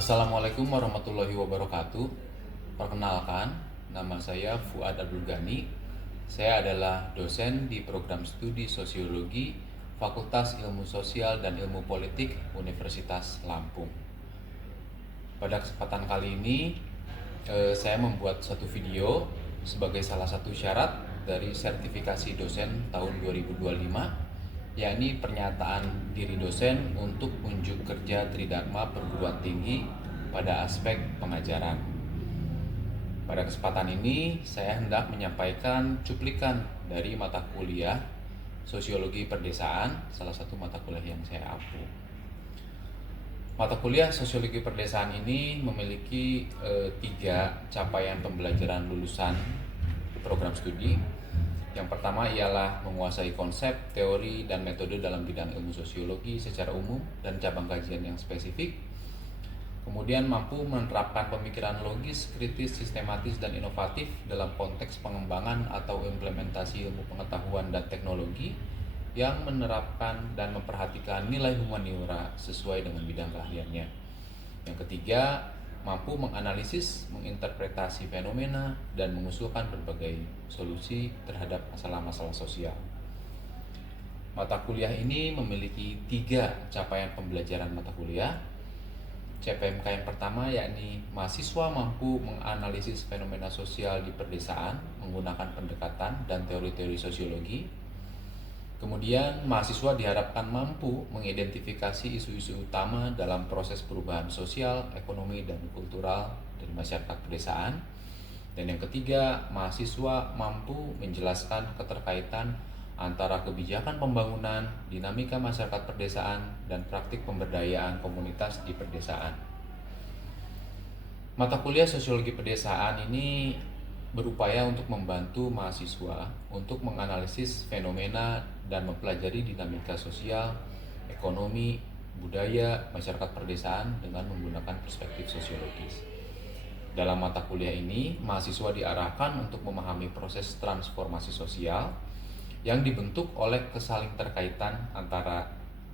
Assalamualaikum warahmatullahi wabarakatuh. Perkenalkan, nama saya Fuad Abdul Ghani. Saya adalah dosen di program studi Sosiologi Fakultas Ilmu Sosial dan Ilmu Politik Universitas Lampung. Pada kesempatan kali ini, saya membuat satu video sebagai salah satu syarat dari sertifikasi dosen tahun 2025, yakni pernyataan diri dosen untuk unjuk kerja Tridharma Perguruan Tinggi pada aspek pengajaran. Pada kesempatan ini, saya hendak menyampaikan cuplikan dari mata kuliah Sosiologi Perdesaan, salah satu mata kuliah yang saya ampu. Mata kuliah Sosiologi Perdesaan ini memiliki 3 capaian pembelajaran lulusan program studi. Yang pertama ialah menguasai konsep, teori, dan metode dalam bidang ilmu sosiologi secara umum dan cabang kajian yang spesifik. Kemudian mampu menerapkan pemikiran logis, kritis, sistematis, dan inovatif dalam konteks pengembangan atau implementasi ilmu pengetahuan dan teknologi yang menerapkan dan memperhatikan nilai humaniora sesuai dengan bidang keahliannya. Yang ketiga, mampu menganalisis, menginterpretasi fenomena, dan mengusulkan berbagai solusi terhadap masalah-masalah sosial. Mata kuliah ini memiliki 3 capaian pembelajaran mata kuliah. CPMK yang pertama yakni mahasiswa mampu menganalisis fenomena sosial di perdesaan menggunakan pendekatan dan teori-teori sosiologi. Kemudian, mahasiswa diharapkan mampu mengidentifikasi isu-isu utama dalam proses perubahan sosial, ekonomi, dan kultural dari masyarakat pedesaan. Dan yang ketiga, mahasiswa mampu menjelaskan keterkaitan antara kebijakan pembangunan, dinamika masyarakat pedesaan, dan praktik pemberdayaan komunitas di pedesaan. Mata kuliah Sosiologi Pedesaan ini berupaya untuk membantu mahasiswa untuk menganalisis fenomena dan mempelajari dinamika sosial, ekonomi, budaya, masyarakat perdesaan dengan menggunakan perspektif sosiologis. Dalam mata kuliah ini, mahasiswa diarahkan untuk memahami proses transformasi sosial yang dibentuk oleh kesalingterkaitan antara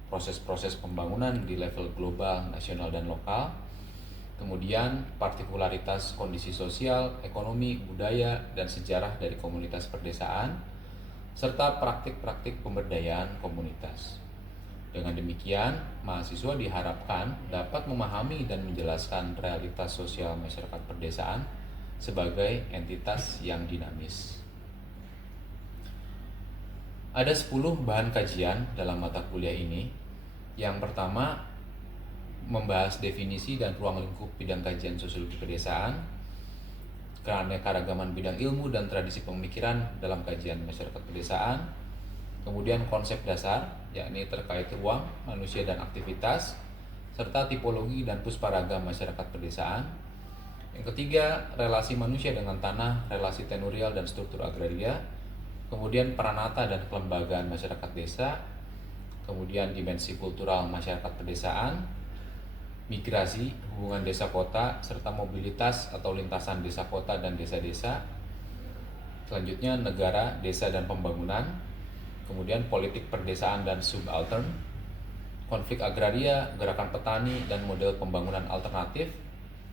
proses-proses pembangunan di level global, nasional, dan lokal, kemudian partikularitas kondisi sosial, ekonomi, budaya, dan sejarah dari komunitas perdesaan, serta praktik-praktik pemberdayaan komunitas. Dengan demikian, mahasiswa diharapkan dapat memahami dan menjelaskan realitas sosial masyarakat perdesaan sebagai entitas yang dinamis. Ada 10 bahan kajian dalam mata kuliah ini. Yang pertama, membahas definisi dan ruang lingkup bidang kajian sosiologi pedesaan, keanekaragaman bidang ilmu dan tradisi pemikiran dalam kajian masyarakat pedesaan. Kemudian konsep dasar, yakni terkait ruang, manusia dan aktivitas, serta tipologi dan pusparagam masyarakat pedesaan. Yang ketiga, relasi manusia dengan tanah, relasi tenurial dan struktur agraria. Kemudian peranata dan kelembagaan masyarakat desa. Kemudian dimensi kultural masyarakat pedesaan, migrasi, hubungan desa kota, serta mobilitas atau lintasan desa kota dan desa-desa. Selanjutnya negara, desa dan pembangunan. Kemudian politik perdesaan dan subaltern, konflik agraria, gerakan petani dan model pembangunan alternatif.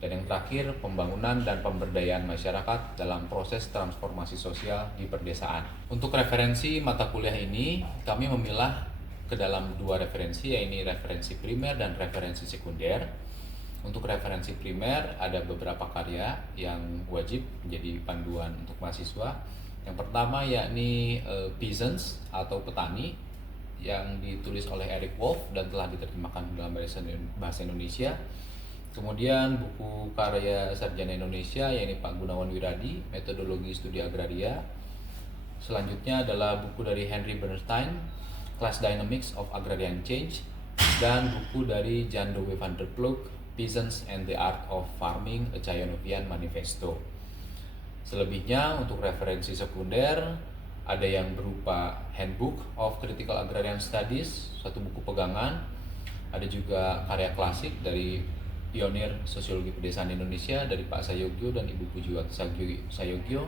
Dan yang terakhir, pembangunan dan pemberdayaan masyarakat dalam proses transformasi sosial di perdesaan. Untuk referensi mata kuliah ini, kami memilah ke dalam 2 referensi, yaitu referensi primer dan referensi sekunder. Untuk referensi primer ada beberapa karya yang wajib menjadi panduan untuk mahasiswa. Yang pertama yakni Peasants atau Petani yang ditulis oleh Eric Wolf dan telah diterjemahkan dalam bahasa Indonesia. Kemudian buku karya sarjana Indonesia yakni Pak Gunawan Wiradi, Metodologi Studi Agraria. Selanjutnya adalah buku dari Henry Bernstein, Class Dynamics of Agrarian Change, dan buku dari Jan Douwe van der Ploeg, Peasants and the Art of Farming, A Chayanovyan Manifesto. Selebihnya untuk referensi sekunder ada yang berupa Handbook of Critical Agrarian Studies, satu buku pegangan. Ada juga karya klasik dari pionir sosiologi pedesaan Indonesia dari Pak Sayogyo dan Ibu Pujiwati Sayogyo,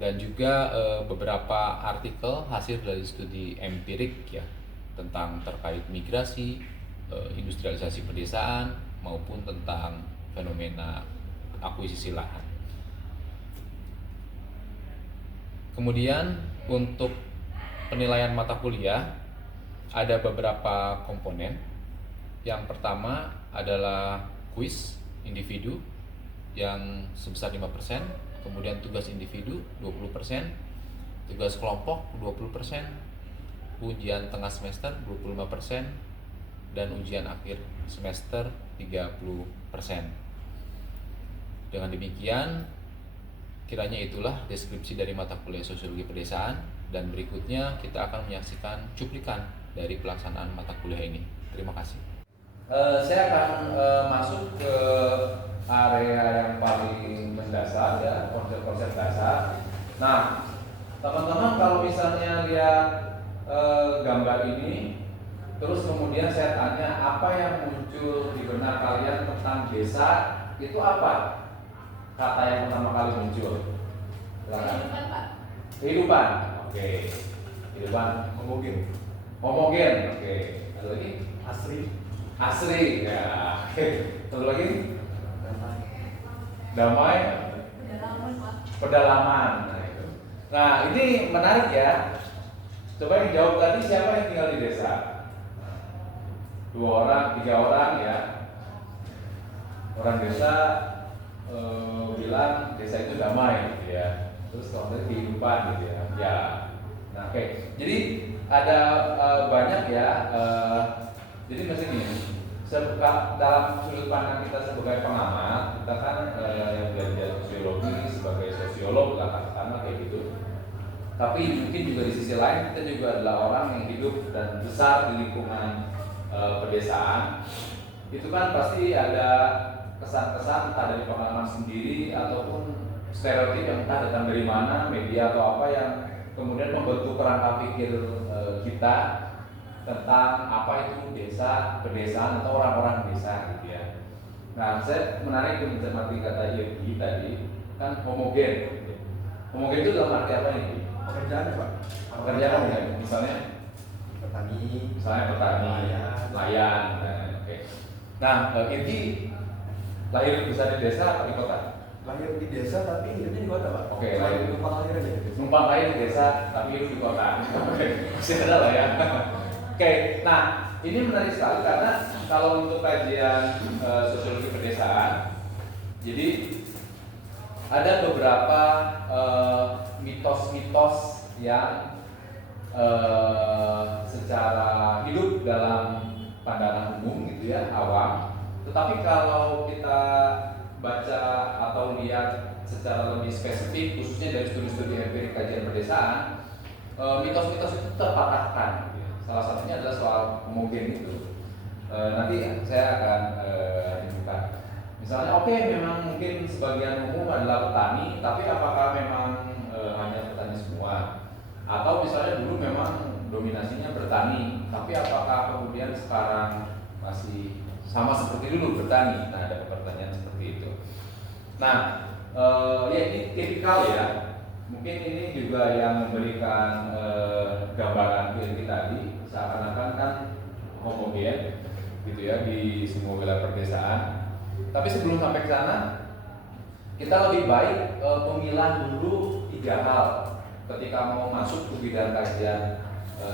dan juga beberapa artikel hasil dari studi empirik ya tentang terkait migrasi, industrialisasi pedesaan, maupun tentang fenomena akuisisi lahan. Kemudian untuk penilaian mata kuliah ada beberapa komponen. Yang pertama adalah kuis individu yang sebesar 5%, kemudian tugas individu 20%, tugas kelompok 20%, ujian tengah semester 25%, dan ujian akhir semester 30%. Dengan demikian, kiranya itulah deskripsi dari mata kuliah Sosiologi Pedesaan, dan berikutnya kita akan menyaksikan cuplikan dari pelaksanaan mata kuliah ini. Terima kasih. Saya akan masuk ke area yang paling mendasar, ya, konsep-konsep dasar. Nah, teman-teman kalau misalnya lihat gambar ini, terus kemudian saya tanya apa yang muncul di benak kalian tentang desa, itu apa? Kata yang pertama kali muncul. Kehidupan, Pak. Kehidupan. Oke. Kehidupan Homogen. homogen. Oke. Ada lagi? Asri. Asri. Ya. Oke. Satu lagi? Damai. Pedalaman, Pak. Pedalaman. Nah, itu. Nah, ini menarik ya. Coba yang jawab tadi siapa yang tinggal di desa? 2 orang, 3 orang ya. Orang desa bilang desa itu damai gitu ya. Terus kalau kehidupan gitu ya. Ya. Nah, oke. Jadi ada banyak ya. Jadi maksudnya dalam sudut pandang kita sebagai pengamat, kita kan yang belajar sosiologi sebagai sosiolog lah katakanlah kayak gitu. Tapi mungkin juga di sisi lain kita juga adalah orang yang hidup dan besar di lingkungan pedesaan. Itu kan pasti ada kesan-kesan entah dari pengalaman sendiri ataupun stereotip yang entah datang dari mana, media atau apa yang kemudian membentuk kerangka pikir kita tentang apa itu desa, pedesaan atau orang-orang desa gitu ya. Nah, saya menarik mencermati kata Yogi tadi, kan homogen. Homogen itu dalam arti apa ini? Pekerjaan, Pak. Pekerjaan ya, misalnya Petani. nelayan. Nah, oke. Nah, Irgi lahir besar di desa atau di kota? Lahir di desa tapi hidupnya di kota, Pak. Oke, lahir numpang lahir aja. Numpang lahir di desa tapi hidup di kota. Oke, masih ada lah ya. Oke, nah ini menarik sekali karena kalau untuk kajian sosiologi pedesaan, jadi ada beberapa mitos-mitos yang secara hidup dalam pandangan umum gitu ya, awam. Tetapi kalau kita baca atau lihat secara lebih spesifik, khususnya dari studi-studi empirik kajian pedesaan, mitos-mitos itu terpatahkan. Salah satunya adalah soal homogen itu. Nanti saya akan tunjukkan. Misalnya, oke, memang mungkin sebagian umum adalah petani, tapi apakah memang hanya petani semua? Atau misalnya dulu memang dominasinya bertani, tapi apakah kemudian sekarang masih sama seperti dulu bertani? Nah, ada pertanyaan seperti itu. Nah, ya ini tipikal ya. Mungkin ini juga yang memberikan gambaran teori tadi, seakan-akan kan homogen gitu ya di semua wilayah pedesaan. Tapi sebelum sampai ke sana, kita lebih baik memilah dulu 3 hal ketika mau masuk ke bidang kajian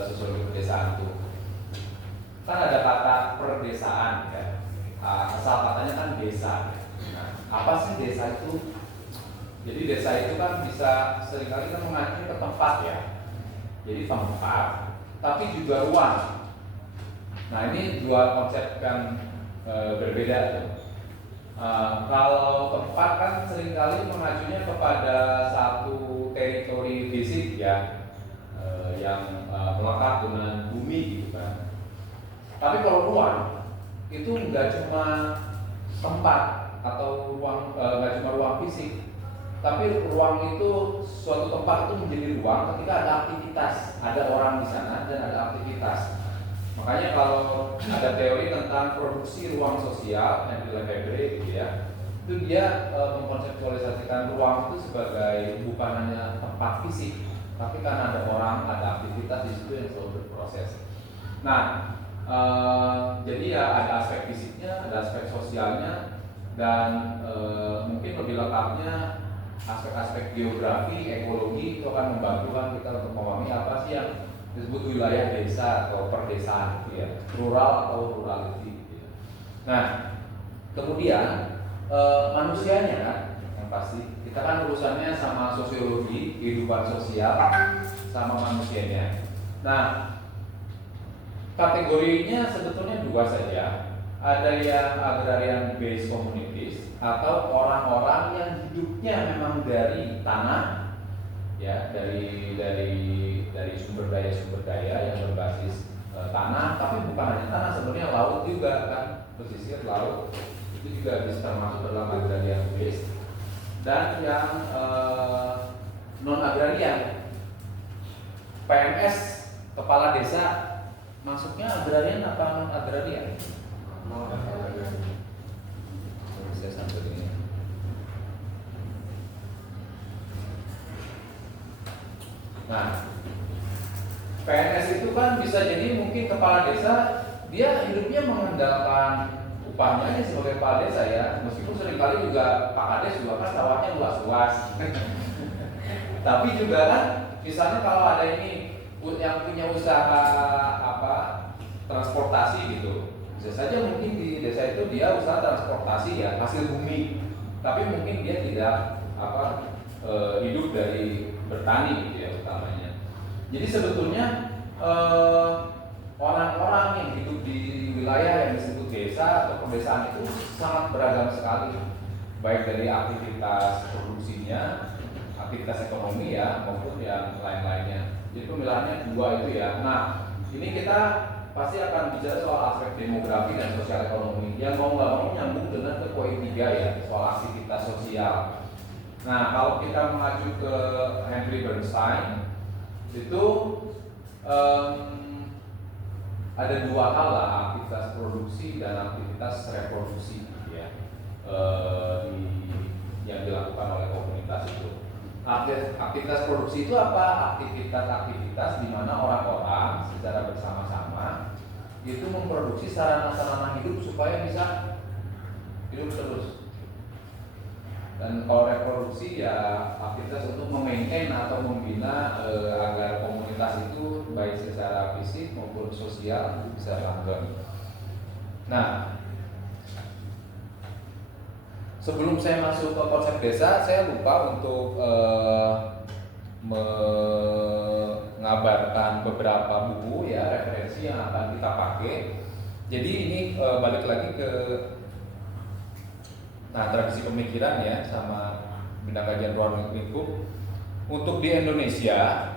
sosiologi pedesaan itu. Kan ada kata perdesaan ya. Asal katanya kan desa. Nah, apa sih desa itu? Jadi desa itu kan bisa seringkali kan mengacu ke tempat ya. Jadi tempat, tapi juga ruang. Nah, ini 2 konsep yang berbeda tuh. Kalau tempat kan seringkali mengacunya kepada satu teritori fisik ya, yang melekat dengan bumi gitu kan. Tapi kalau ruang itu nggak cuma tempat atau ruang, nggak cuma ruang fisik, tapi ruang itu suatu tempat itu menjadi ruang ketika ada aktivitas, ada orang di sana dan ada aktivitas. Makanya kalau ada teori tentang produksi ruang sosial yang di Lefebvre gitu ya, itu dia mengkonseptualisasikan ruang itu sebagai bukan hanya tempat fisik, tapi karena ada orang, ada aktivitas di situ yang selalu berproses. Nah, Jadi ya ada aspek fisiknya, ada aspek sosialnya, dan mungkin lebih lengkapnya aspek-aspek geografi, ekologi itu akan membantu kan kita untuk memahami apa sih yang disebut wilayah desa atau perdesaan, gitu ya, rural atau rurality. Gitu. Nah, kemudian manusianya kan, yang pasti kita kan urusannya sama sosiologi, kehidupan sosial, sama manusianya. Nah, kategorinya sebetulnya dua saja. Ada yang agrarian based communities atau orang-orang yang hidupnya memang dari tanah, ya, dari sumber daya yang berbasis tanah, tapi bukan hanya tanah, sebenarnya laut juga kan, pesisir laut itu juga bisa termasuk dalam agrarian based. Dan yang non agrarian, PNS, kepala desa, masuknya agrarian apa non agrarian? Saya sampai ini. Nah, PNS itu kan bisa jadi mungkin kepala desa, dia hidupnya mengandalkan upahnya aja sebagai kepala desa ya, meskipun seringkali juga Pak Kades juga kan sawahnya luas-luas. Tapi juga kan, misalnya kalau ada ini yang punya usaha transportasi gitu, bisa saja mungkin di desa itu dia usaha transportasi ya, hasil bumi, tapi mungkin dia tidak hidup dari bertani gitu ya utamanya. Jadi sebetulnya orang-orang yang hidup di wilayah yang disebut desa atau pedesaan itu sangat beragam sekali, baik dari aktivitas produksinya, aktivitas ekonomi ya, maupun yang lain-lainnya. Jadi pemilahannya dua itu ya. Nah, ini kita pasti akan bicara soal aspek demografi dan sosial ekonomi yang mau nggak mau nyambung dengan ke poin 3 ya, soal aktivitas sosial. Nah, kalau kita mengacu ke Henry Bernstein itu ada dua hal lah, aktivitas produksi dan aktivitas reproduksi ya, yang dilakukan oleh komunitas itu. Aktivitas produksi itu apa? Aktivitas di mana orang-orang secara bersama-sama itu memproduksi sarana-sarana hidup supaya bisa hidup terus. Dan kalau reproduksi ya aktivitas untuk memaintain atau membina agar komunitas itu baik secara fisik maupun sosial bisa langgeng. Nah, sebelum saya masuk ke konsep desa, saya lupa untuk mengabarkan beberapa buku ya, referensi yang akan kita pakai. Jadi ini balik lagi ke tradisi pemikiran ya, sama bidang kajian ruang lingkup. Untuk di Indonesia,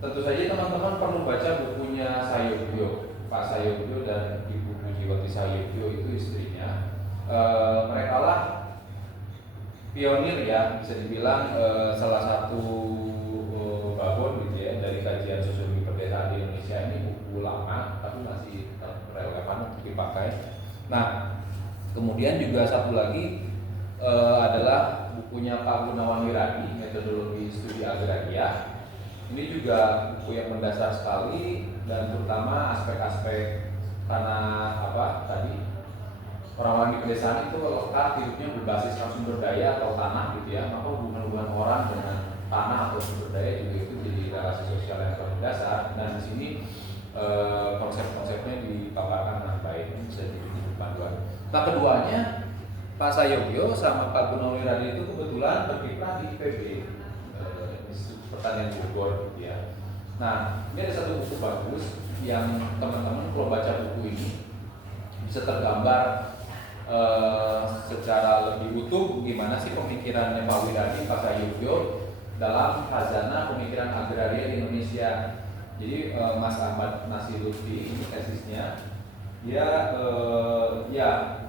tentu saja teman-teman perlu baca bukunya Sayogyo, Pak Sayogyo dan Ibu Pujiwati Sayogyo, itu istrinya. Mereka lah pionir ya, bisa dibilang salah satu babon gitu ya dari kajian sosiologi perdesaan di Indonesia. Ini buku lama tapi masih relevan untuk dipakai. Nah, kemudian juga satu lagi adalah bukunya Pak Gunawan Wiradi, Metodologi Studi Agraria. Ini juga buku yang mendasar sekali, dan terutama aspek-aspek karena tadi orang-orang di pedesaan itu lekat hidupnya berbasis sumber daya atau tanah gitu ya, maka hubungan-hubungan orang dengan tanah atau sumber daya juga itu jadi relasi sosial yang berdasar. Dan di sini konsep-konsepnya dipaparkan dengan baik, ini bisa jadi panduan. Nah, keduanya Pak Sayogyo sama Pak Gunawan Wiradi itu kebetulan berkiprah di IPB, Institut Pertanian Bogor gitu ya. Nah, ini ada satu buku bagus yang teman-teman kalau baca buku ini bisa tergambar secara lebih utuh gimana sih pemikirannya Pak Wiradi, Pak Sayogyo dalam khazanah pemikiran agraria di Indonesia. Jadi Mas Ahmad Nasir Lutfi ini tesisnya, dia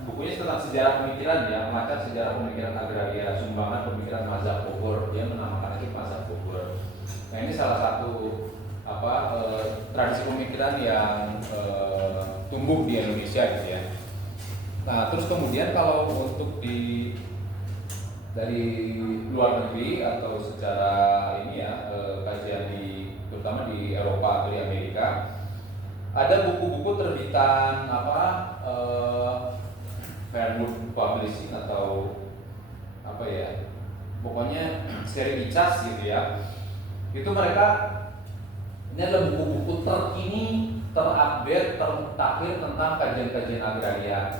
bukunya tentang sejarah pemikiran ya, melacak sejarah pemikiran agraria, sumbangan pemikiran Mazhab Bogor, dia menamakan itu Mazhab Bogor. Nah, ini salah satu tradisi pemikiran yang tumbuh di Indonesia gitu ya. Nah, terus kemudian kalau untuk dari luar negeri atau secara ini ya, kajian terutama di Eropa atau di Amerika, ada buku-buku terbitan Fairwood Publishing atau apa ya, pokoknya seri Icas gitu ya. Itu mereka, ini adalah buku-buku terkini, terupdate, terakhir tentang kajian-kajian agraria.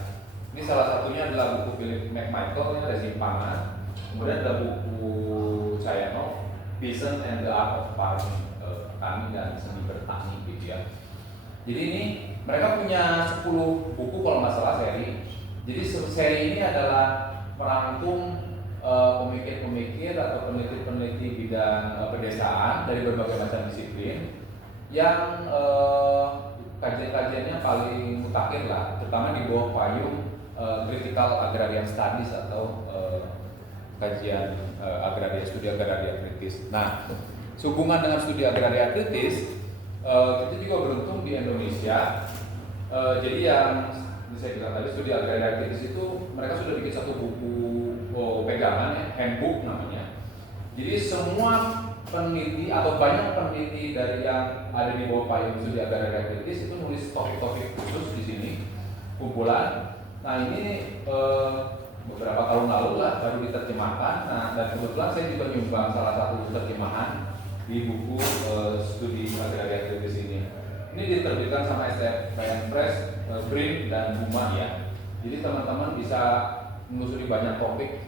Ini salah satunya adalah buku Philip McMichael, ini rezim pangan. Kemudian ada buku Chayano, Peasant and the Art of Farming, petani dan seni bertani gitu ya. Jadi ini mereka punya 10 buku kalau nggak salah seri. Jadi seri ini adalah merangkum pemikir-pemikir atau peneliti-peneliti bidang pedesaan dari berbagai macam disiplin yang kajian-kajiannya paling mutakhir lah, terutama di bawah payung Critical Agrarian Studies atau kajian agraria, studi agraria kritis. Nah, sehubungan dengan studi agraria kritis, kita juga beruntung di Indonesia. Jadi yang saya bilang tadi, studi agraria kritis itu mereka sudah bikin satu buku pegangan ya, handbook namanya. Jadi semua peneliti atau banyak peneliti dari yang ada di bawah payung studi agraria kritis itu nulis topik-topik khusus di sini, kumpulan. Nah ini beberapa tahun lalu lah baru diterjemahkan. Nah dan kebetulan saya juga nyumbang salah satu terjemahan di buku studi agraria kritis ini. Ini diterbitkan sama STPN Press, BRIN dan Buma ya. Jadi teman-teman bisa menelusuri banyak topik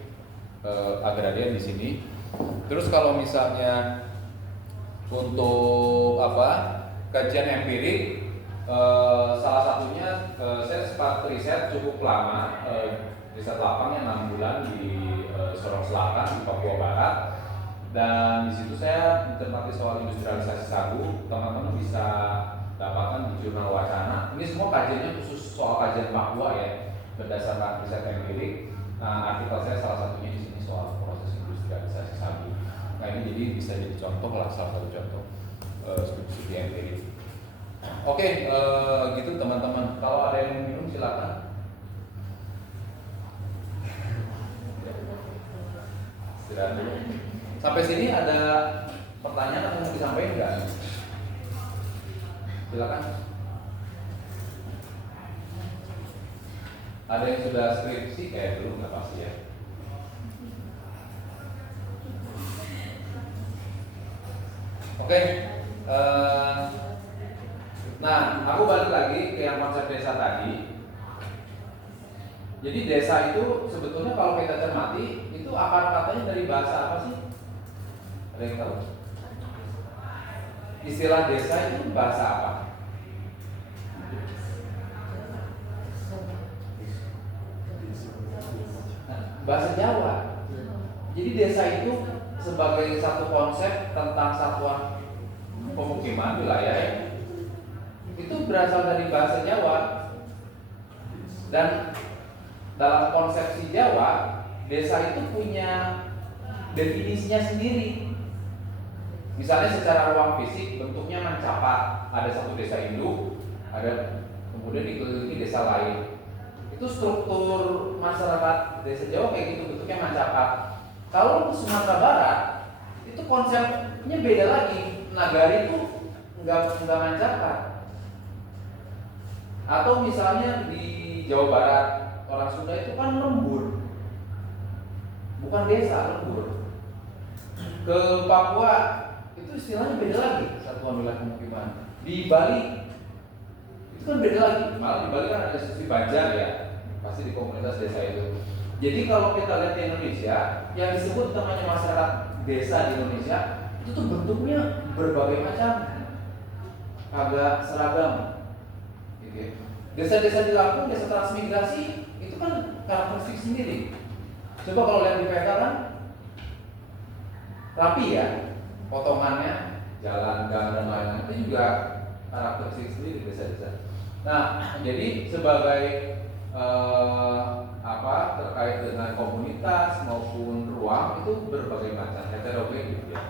agraria di sini. Terus kalau misalnya untuk kajian empirik, salah satunya saya sempat riset cukup lama, riset lapangnya 6 bulan di Sorong Selatan di Papua Barat. Dan di situ saya mencermati soal industrialisasi sagu. Teman-teman bisa dapatkan di jurnal Wacana. Ini semua kajiannya khusus soal kajian Papua ya, berdasarkan riset empirik. Nah, artikel saya salah satunya di sini soal proses industrialisasi sagu. Nah, ini jadi bisa jadi contoh lah, salah satu contoh studi empirik. Oke, gitu teman-teman. Kalau ada yang minum silakan. Istirahat dulu. Sampai sini ada pertanyaan yang mau disampaikan nggak? Silakan. Ada yang sudah skripsi dulu nggak pasti ya. Oke. Nah, aku balik lagi ke yang konsep desa tadi. Jadi desa itu sebetulnya kalau kita cermati itu akar katanya dari bahasa apa sih? Ada yang tahu? Istilah desa itu bahasa apa? Bahasa Jawa. Jadi desa itu sebagai satu konsep tentang satuan pemukiman wilayah itu berasal dari bahasa Jawa. Dan dalam konsepsi Jawa, desa itu punya definisinya sendiri. Misalnya secara ruang fisik bentuknya mencapat, ada satu desa induk, ada kemudian dikelilingi desa lain. Itu struktur masyarakat desa Jawa kayak gitu, bentuknya mencapat. Kalau ke Sumatera Barat, itu konsepnya beda lagi. Nagari itu nggak mencapat. Atau misalnya di Jawa Barat, orang Sunda itu kan lembur, bukan desa, lembur. Ke Papua itu istilahnya beda lagi, satuan wilayah pemukiman. Di Bali itu kan beda lagi, malah di Bali kan ada sisi Banjar ya, pasti di komunitas desa itu. Jadi kalau kita lihat di Indonesia, yang disebut namanya masyarakat desa di Indonesia itu tuh bentuknya berbagai macam, agak seragam. Gitu. Desa-desa di Lampung, desa transmigrasi itu kan karakteristik sendiri. Coba kalau lihat di peta kan rapi ya, potongannya, jalan dan lain-lain itu juga karakteristik sendiri desa-desa. Nah, jadi sebagai terkait dengan komunitas maupun ruang itu berbagai macam heterogen gitu ya,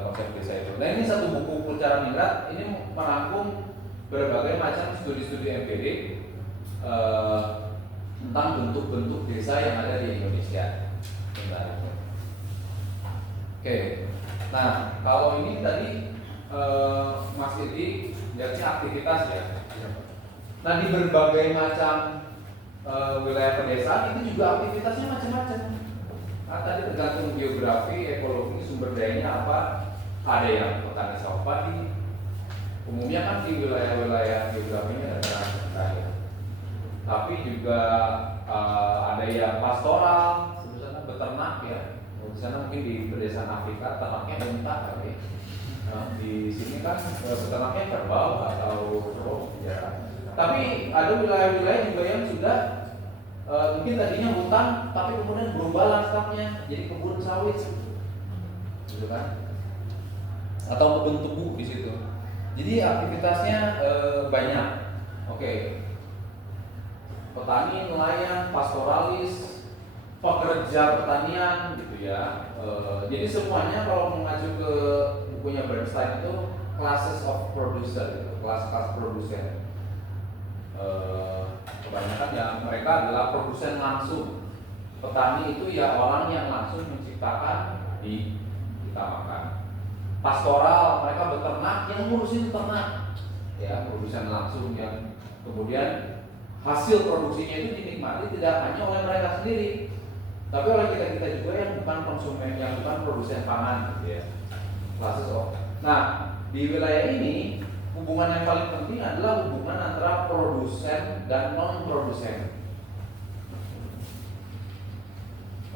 konsep desa itu. Nah ini satu buku Pulcara Ningrat ini merangkum berbagai macam studi-studi empirik tentang bentuk-bentuk desa yang ada di Indonesia. Oke, nah kalau ini tadi Mas Edi lihatnya aktivitas ya. Iya, Pak. Nah di berbagai macam wilayah pedesaan itu juga aktivitasnya macam-macam. Nah, tadi tergantung geografi, ekologi, sumber dayanya apa. Ada yang petani sawah padi. Umumnya kan di wilayah-wilayah geografinya dataran rendah ya. Tapi juga ada yang pastoral, misalnya beternak ya. Di sana mungkin di pedesaan Afrika ternaknya unta kali. Nah, di sini kan peternaknya kerbau atau kerbau ya. Tapi ada wilayah-wilayah juga yang sudah mungkin tadinya hutan, tapi kemudian berubah lanskapnya jadi kebun sawit, gitu kan? Atau kebun tebu di situ. Jadi aktivitasnya banyak. Oke. Petani, nelayan, pastoralis, pekerja pertanian, gitu ya. Jadi semuanya kalau mengacu ke bukunya Bernstein itu classes of producer, gitu, kelas-kelas produsen. Kebanyakan ya mereka adalah produsen langsung. Petani itu ya orang yang langsung menciptakan kita makan. Pastoral mereka beternak yang ngurusin ternak, ya produsen langsung yang kemudian hasil produksinya itu dinikmati tidak hanya oleh mereka sendiri, tapi oleh kita juga yang bukan konsumen, yang bukan produsen pangan, gitu ya. Nah di wilayah ini hubungan yang paling penting adalah hubungan antara produsen dan non produsen.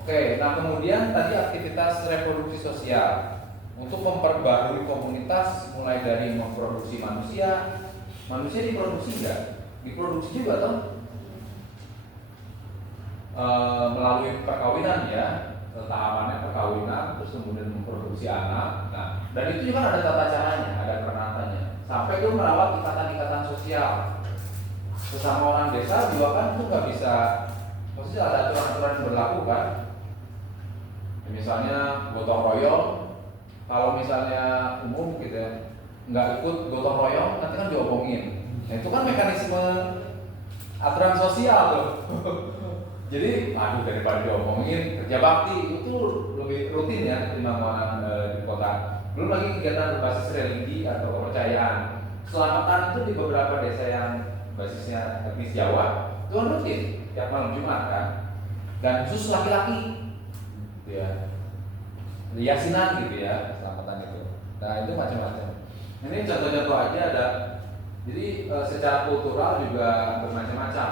Oke, nah kemudian tadi aktivitas reproduksi sosial. Untuk memperbarui komunitas mulai dari memproduksi manusia diproduksi enggak? Diproduksi juga toh melalui perkawinan ya, tahapannya perkawinan, terus kemudian memproduksi anak. Nah, dan itu juga ada tata caranya, ada peranatannya. Sampai itu merawat ikatan-ikatan sosial. Sesama orang desa juga kan itu nggak bisa, maksudnya ada aturan-aturan yang berlaku kan. Misalnya gotong royong. Kalau misalnya umum gitu ya, nggak ikut gotong royong, nanti kan diomongin. Nah, itu kan mekanisme aturan sosial tuh. Jadi, daripada diomongin, kerja bakti itu lebih rutin ya ketimbang di kota. Belum lagi kegiatan berbasis religi atau kepercayaan. Selamatan itu di beberapa desa yang basisnya etnis Jawa itu kan rutin tiap malam Jumat kan. Dan khusus laki-laki, gitu ya. Yasinan gitu ya, selamatan itu. Nah itu macam-macam. Ini contoh-contoh aja ada. Jadi secara kultural juga bermacam-macam.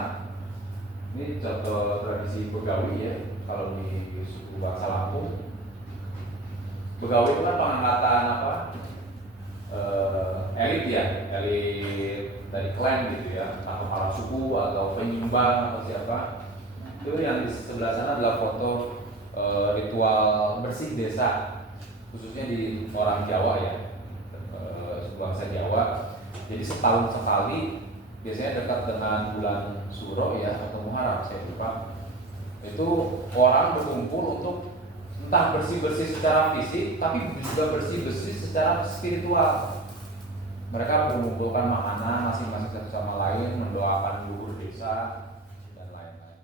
Ini contoh tradisi Begawi ya, kalau di suku bangsa Lampung. Begawi itu kan pengangkatan elit ya, elit dari klan gitu ya, atau kepala suku atau penyimbang atau siapa. Itu yang di sebelah sana adalah foto ritual bersih desa, khususnya di orang Jawa ya, suku bangsa Jawa. Jadi setahun sekali, biasanya dekat dengan bulan Suro ya atau Muharram saya lupa. Itu orang berkumpul untuk entah bersih-bersih secara fisik, tapi juga bersih-bersih secara spiritual. Mereka mengumpulkan makanan masing-masing satu sama lain, mendoakan luhur desa dan lain-lain.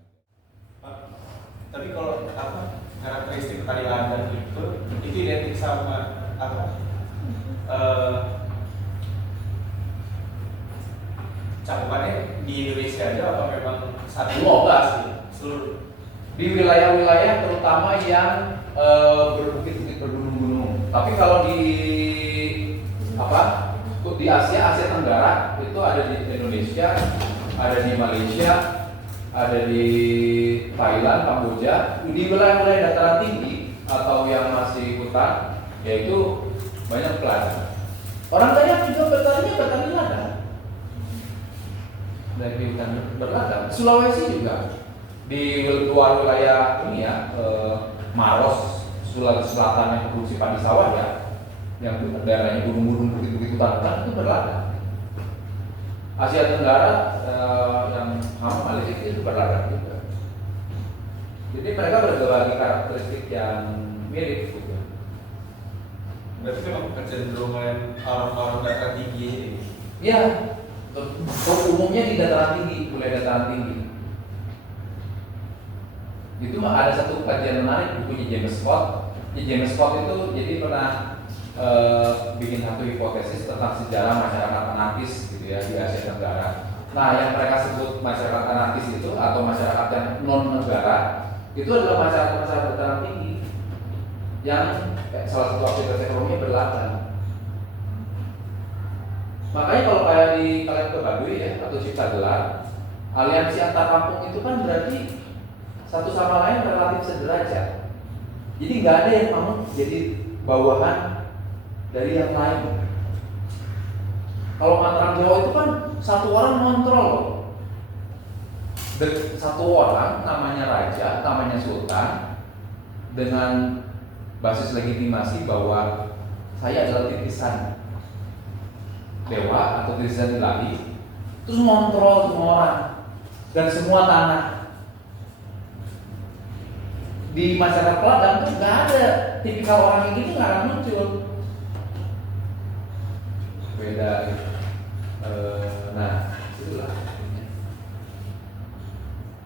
Tapi kalau karakteristik tari adat itu identik sama cakupannya di Indonesia aja atau memang satu Global sih seluruh di wilayah-wilayah terutama yang berbukit-bukit bergunung-gunung. Tapi kalau di Asia Tenggara itu ada di Indonesia, ada di Malaysia, ada di Thailand, Kamboja. Di wilayah-wilayah dataran tinggi atau yang masih hutan, yaitu banyak ladang. Orang Dayak juga petani ladang. Dari hutan berladang. Sulawesi juga di luar wilayah ini ya, Maros, Sulawesi Selatan yang produksi padi sawah ya, yang daerahnya gunung-gunung, bukit-bukit hutan itu berladang. Asia Tenggara yang Malaysia itu berladang juga. Jadi mereka berbagi karakteristik yang mirip gitu. berarti memang kecenderungan orang-orang dataran tinggi ini. Ya, umumnya di dataran tinggi, wilayah dataran tinggi. Itu mah ada satu kajian menarik bukunya James Scott. James Scott itu jadi pernah bikin satu hipotesis tentang sejarah masyarakat anarkis gitu ya di Asia Tenggara. Nah, yang mereka sebut masyarakat anarkis itu atau masyarakat yang non negara itu adalah masyarakat bertaraf tinggi yang salah satu aktivitas ekonomi berlatar. Makanya kalau kayak di kalian ke Baduy ya atau Cipta Gelar, aliansi antar kampung itu kan berarti satu sama lain relatif sederajat. Jadi nggak ada yang mau jadi bawahan dari yang lain. Kalau Mataram Jawa itu kan satu orang kontrol. Satu orang namanya raja, namanya sultan, dengan basis legitimasi bahwa saya adalah titisan dewa atau titisan ilahi, terus ngontrol semua orang dan semua tanah. Di masyarakat Padang tuh nggak ada tipikal orang yang gitu, nggak akan muncul. Beda gitu. Nah itulah.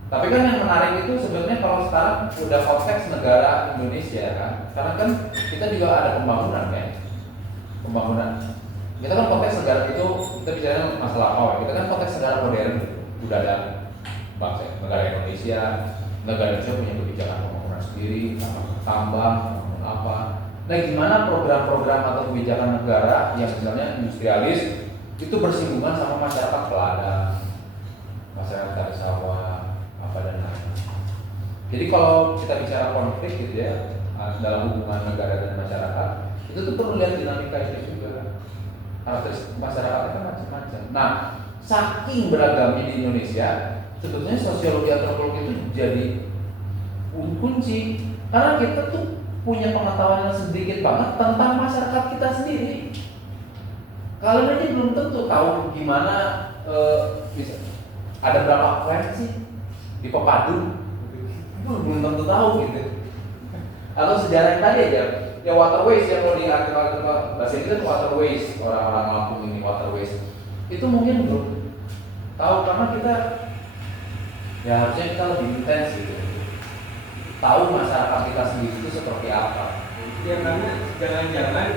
Tapi kan yang menarik itu sebenarnya kalau sekarang udah konteks negara Indonesia kan, karena kan kita juga ada pembangunan ya, pembangunan. Kita kan konteks negara itu kita bicara masalah apa? Kita kan konteks negara modern, udah ada bangsa negara Indonesia punya kebijakan pembangunan sendiri, tambang, apa. Nah, gimana program-program atau kebijakan negara yang sebenarnya industrialis itu bersinggungan sama masyarakat peladang, masyarakat dari sawah, apa dan lain. Jadi kalau kita bicara konflik gitu ya dalam hubungan negara dan masyarakat, itu tuh perlu lihat dinamika itu juga. Karakteristik masyarakat itu macam-macam. Nah, saking beragamnya di Indonesia, sebetulnya sosiologi antropologi itu jadi kunci karena kita tuh punya pengetahuan yang sedikit banget tentang masyarakat kita sendiri. Kalian aja belum tentu tahu gimana bisa ada berapa clan sih di Pepadu, itu belum tentu tahu gitu. Atau sejarah yang tadi aja, ya waterways yang mau di artikel bahasa Inggris waterways, orang-orang Lampung ini waterways, itu mungkin belum tahu karena kita ya harusnya kita lebih intens gitu, tahu masyarakat kita sendiri itu seperti apa. Ya karena jangan-jangan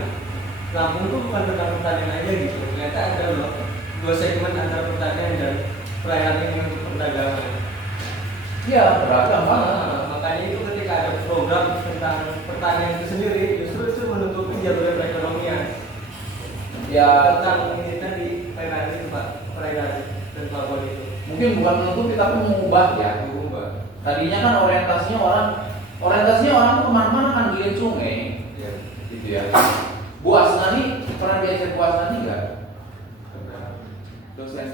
Lampung tuh bukan tentang pertanian aja gitu, ternyata ada loh dua segmen antara pertanian dan pelayanan untuk perdagangan. Iya, beragam banget. Makanya itu ketika ada program tentang pertanian itu sendiri, justru itu menutupi jalur perekonomian. Ya Tentang ini tadi peredaran itu Pak, peredaran dan pelabuhan itu. mungkin bukan menutupi tapi mengubah ya, mengubah. Tadinya kan orientasinya orang tuh kemana-mana kan di sungai, gitu ya. Bu Asnani pernah diajak Bu Asnani nggak? Dosen